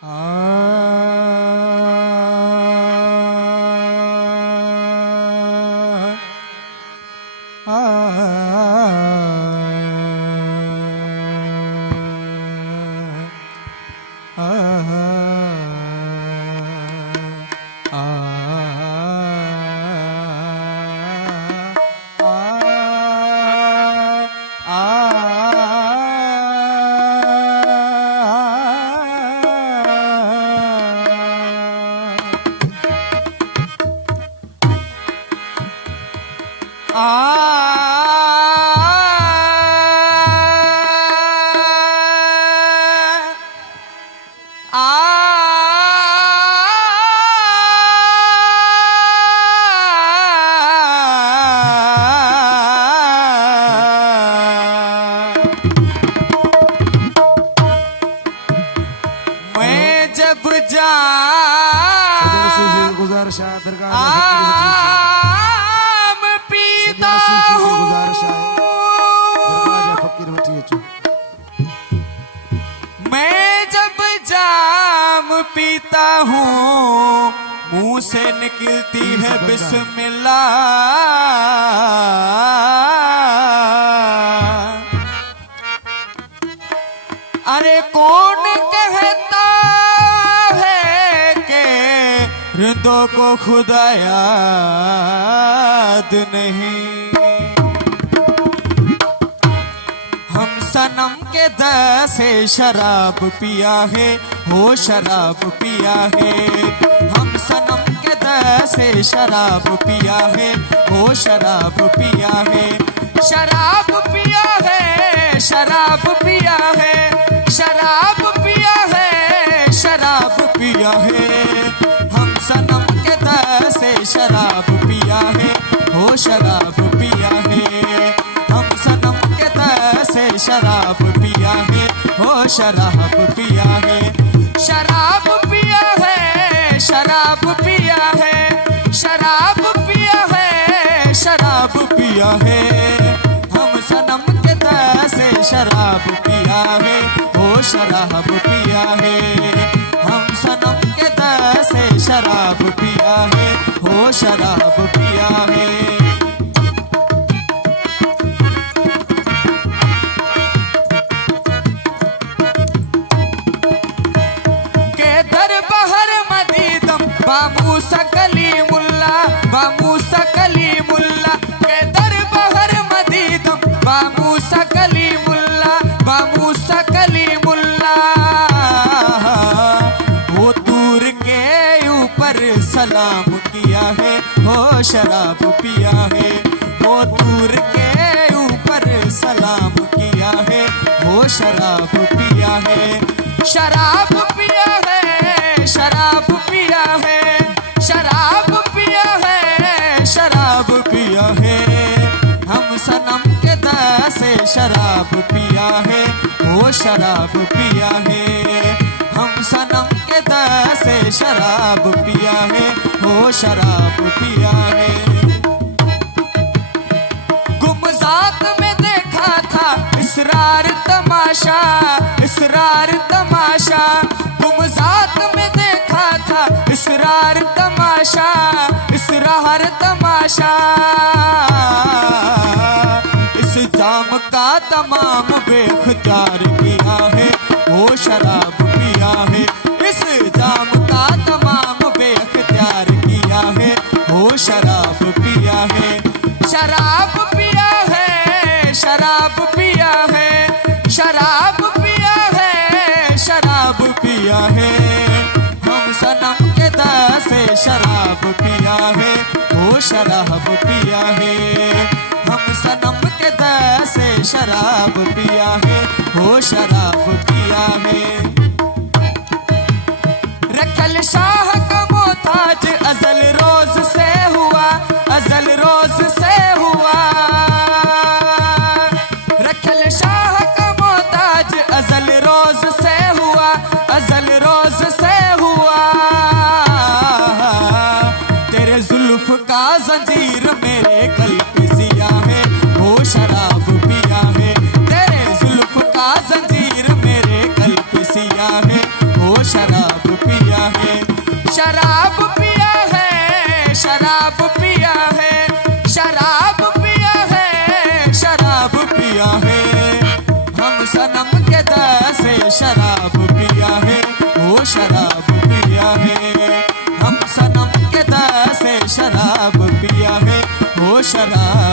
आम पीता हूँ मैं जब जाम पीता हूँ मुंह से निकलती है बिस्मिल्लाह। अरे कौन कहता रिंदों को खुदा याद नहीं। हम सनम के दसे शराब पिया है हो शराब पिया है। हम सनम के दसे शराब पिया है हो शराब पिया है। शराब पिया है शराब पिया है शराब पिया है शराब पिया है। सनम के दसे शराब पिया है हो शराब पिया है। हम सनम के दसे शराब पिया है हो शराब पिया है। शराब पिया है शराब पिया है शराब पिया है शराब पिया है। हम सनम के दसे शराब पिया है हो शराब पिया है। हम सनम के दसे शराब पिया है हो शराब पिया है। के दर बहर मदीदम बामू सकली मुल्ला बामू सकली मुल्ला। के दर बहर मदीदम बामू सकली मुल्ला बामू सकली मुल्ला। सलाम किया है हो शराब पिया है। वो दूर के ऊपर सलाम किया है हो शराब पिया है। शराब पिया है शराब पिया है शराब पिया है शराब पिया है। हम सनम के दसे शराब पिया है हो शराब पिया है। हम सनम के दसे शराब पिया है हो शराब पिया है। गुमजात में देखा था इसरार तमाशा इसरार तमाशा। गुमजात में देखा था इसरार तमाशा इसरार तमाशा। इस जाम का तमाम बेख्तियार किया है हो शराब पिया है। इस जाम का तमाम बेख्तियार किया है हो शराब पिया है। शराब पिया है शराब पिया है शराब पिया है शराब पिया है। हम सनम के दसे शराब पिया है हो शराब पिया है। हम सनम के दसे शराब पिया है हो शराब पिया है। रखल शाह का मोहताज अजल रोज से हुआ अजल रोज से हुआ। रखल शाह का मोहताज अजल रोज से हुआ अजल रोज से हुआ। तेरे जुल्फ का जंजीर मेरे कल्ब सिया है हो शराब पिया है। तेरे जुल्फ का जंजीर मेरे कल्ब सिया है हो शराब शराब पिया है, शराब पिया है, शराब पिया है, शराब पिया है। हम सनम के दर से शराब पिया है, वो शराब पिया है। हम सनम के दर से शराब पिया है, वो शराब